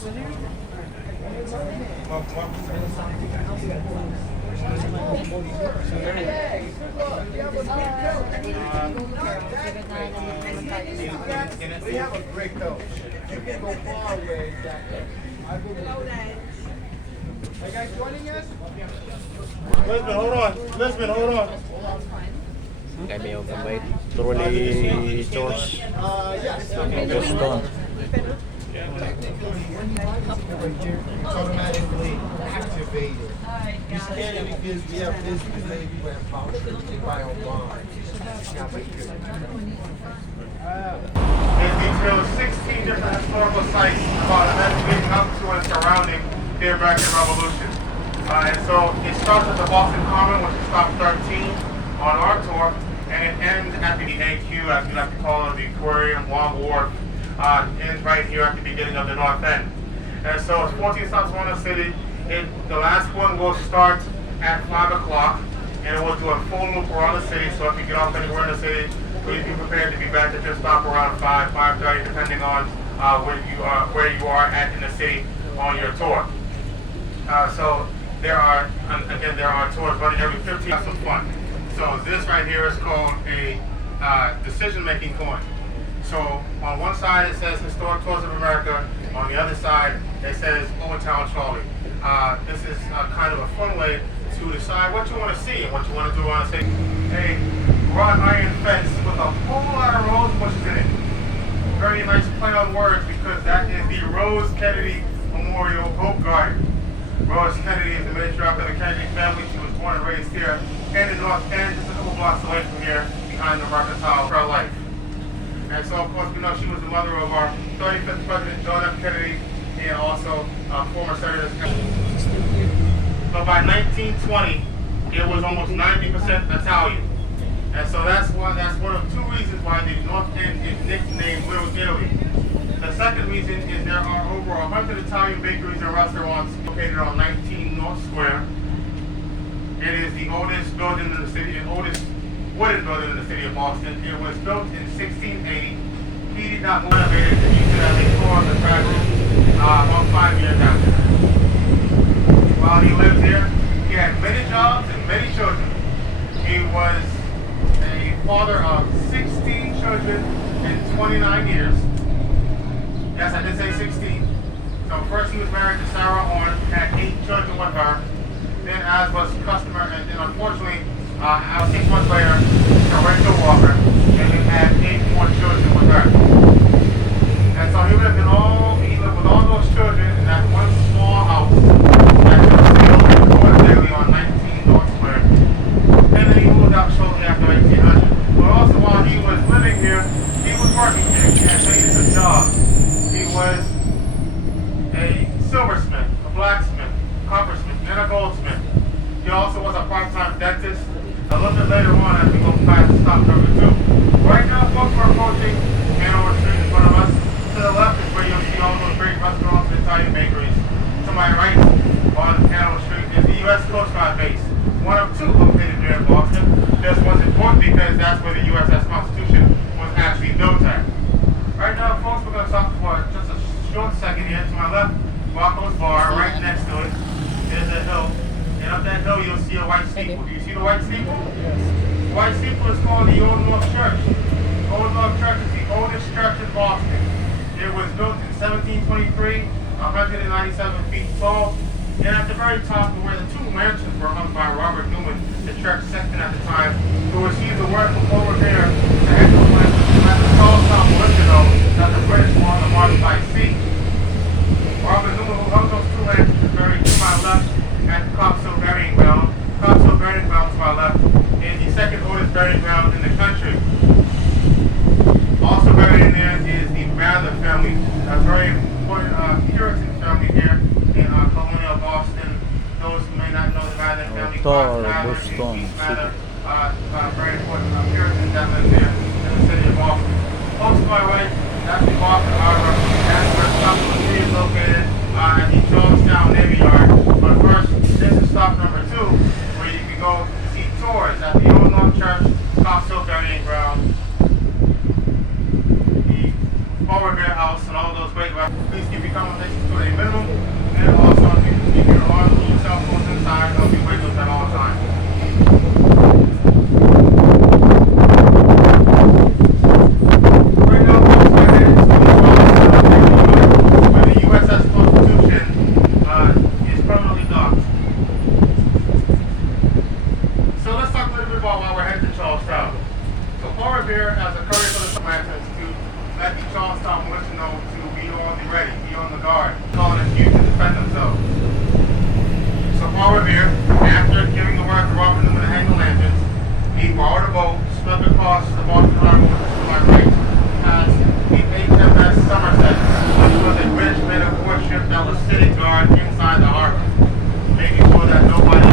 We have a break though. You can go far away. Are you guys joining us? Lisbon, hold on. Lisbon, hold on. Kami yung gambay. Truly George. Yes. Boston. It's automatically activated. You scan it because we have this maybe we have vouchers you can buy online. It details 16 different historical sites about events leading up to and surrounding the American Revolution. And so it starts at the Boston Common, which is stop 13 on our tour, and it ends at the AQ, as we like to call it, the Aquarium Long Wharf, ends right here at the beginning of the North End. And so it's 14 stops around the city. The last one will start at 5 o'clock, and it will do a full loop around the city. So if you get off anywhere in the city, please be prepared to be back at your stop around 5, 5:30, depending on where you are at in the city on your tour. So there are tours running every 15. Have some fun. So this right here is called a decision-making coin. So on one side it says Historic Tours of America. On the other side it says Old Town Charlie. This is kind of a fun way to decide what you want to see and what you want to do on a city. A wrought iron fence with a whole lot of rose bushes in it. Very nice play on words because that is the Rose Kennedy Memorial Hope Garden. Rose Kennedy is the matriarch of the Kennedy family. She was born and raised here in the North End, just a couple blocks away from here, behind the Mercantile for her life. And so, of course, we know she was the mother of our 35th President John F. Kennedy and also former Senator. But by 1920, it was almost 90% Italian. And so that's one of two reasons why the North End is nicknamed Little Italy. The second reason is there are over 100 Italian bakeries and restaurants located on 19 North Square. It is the oldest building in the city, the oldest wooden building in the city of Boston. It was built in 1680. He did not renovate it to use it as a tourist attraction about 5 years after. While he lived here, he had many jobs and many children. He was a father of 16 children in 29 years. Yes, I did say 16. So first he was married to Sarah Horn, had 8 children with her. Then, as was customary, and then unfortunately, 6 months later, to Rachel Walker, and he had 8 more children with her. And so he lived with all those children in that one small house that you see over daily on 19 North Square. And then he moved out shortly after 1800. But also while he was living here, he was working here. He had many different jobs. He was a silversmith, a blacksmith, coppersmith, and a goldsmith. He also was a part-time dentist. A little bit later on, as we go past stop number 2. Right now, folks, we're approaching Hanover Street in front of us. To the left is where you'll see all those great restaurants and Italian bakeries. To my right on Hanover Street is the U.S. Coast Guard base. One of 2 located here in Boston. This one's important because that's where the USS Constitution was actually built at. Right now, folks, we're going to stop for just a short second here. To my left, Rocco's Bar. Right next to it is a hill. And up that hill, you'll see a white steeple. Do you see the white steeple? Yes. The white steeple is called the Old North Church. Old North Church is the oldest church in Boston. It was built in 1723, 197 feet tall. And at the very top of where the 2 mansions were hung by Robert Newman, the church sexton at the time, who received the word from over there to echo when at the Charlestown Molino that the British were on the march by sea. Robert Newman, who hung those 2 lanterns, is buried to my left at the Coxhill Burying Ground. Coxhill Burying Ground to my left is the second oldest burying ground in the country. Also buried in there is the Mather family, a very important Puritan family here in colonial Boston. Those who may not know the Mather family, Mather, very important Puritan that lives here in the city of Boston. Close to my right, that's the Boston Harbor. That's where Coxhill City is located at the Jonestown Navy Yard. But first, this is stop number 2, where you can go see tours at the Old North Church, Coxhill Burying Ground, the Beauregard House, and all those great. Please keep your conversations to a minimum, and also keep your arms and your cell phones inside. They'll be windows at all times. Right now, folks, we're headed to the where the USS Constitution is permanently docked. So let's talk a little bit about why we're headed to Charlestown. So Paul Revere, as a courier for the Submarine Institute, let the Charlestown militia know to be on the ready, be on the guard, calling us youth to defend themselves. So Paul Revere, after giving the word to Robert Newman to hang the lanterns, he borrowed a boat, swept across the Boston Harbor with the my right, past the HMS Somerset, which was a British man-of-war ship that was sitting guard inside the harbor, making sure that nobody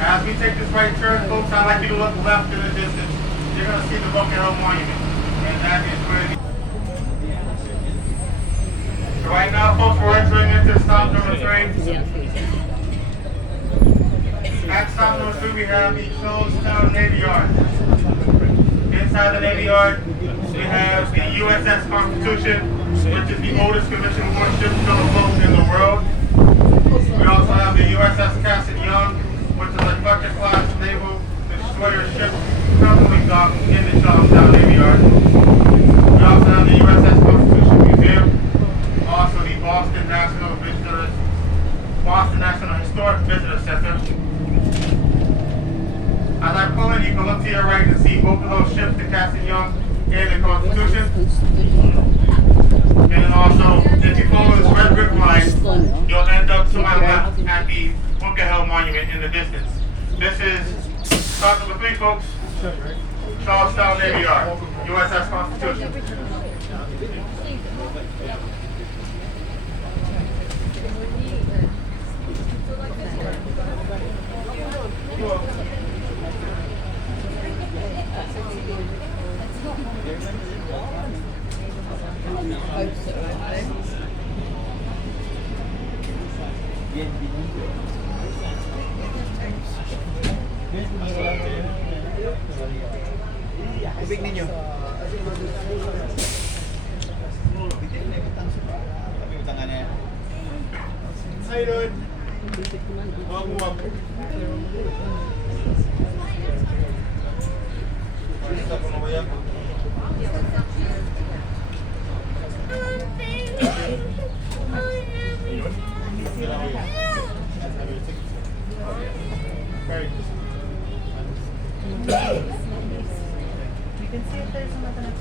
As we take this right turn, folks, I'd like you to look left in the distance. You're going to see the Bunker Hill Monument. And that is where So right now, folks, we're entering into stop number 3. At stop number 3, we have the Charlestown Navy Yard. Inside the Navy Yard, we have the USS Constitution, which is the oldest commissioned warship still afloat in the world. We also have the USS Castle Young, which is a Fletcher-class naval destroyer ship currently docked in the Charlestown Navy Yard. We also have the USS Constitution Museum, also the Boston National Historic Visitor Center. As I pull in, you can look to your right and see both of those ships, the Castle Young and the Constitution. And then also, if you follow this red brick line, you'll end up to my left at the Bunker Hill Monument in the distance. This is stop number 3, folks. Charlestown Navy Yard, USS Constitution. Ibig ninyo. How you doing? Welcome. You can see if there's another.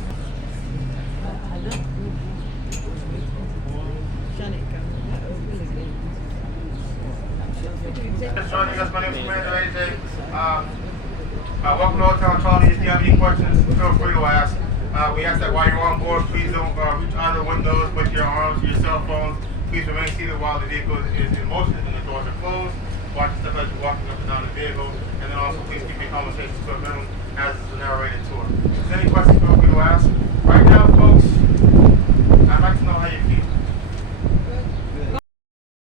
Just joining us, my name is Commander AJ. Welcome to Hotel Charlie. If you have any questions, feel free to ask. We ask that while you're on board, please don't reach out of the windows with your arms or your cell phones. Please remain seated while the vehicle is in motion and the doors are closed. Watch the step as you're walking up and down the vehicle. And then also please keep your conversations to a minimum as is a narrated tour. If there's any questions, feel free to ask. Right now,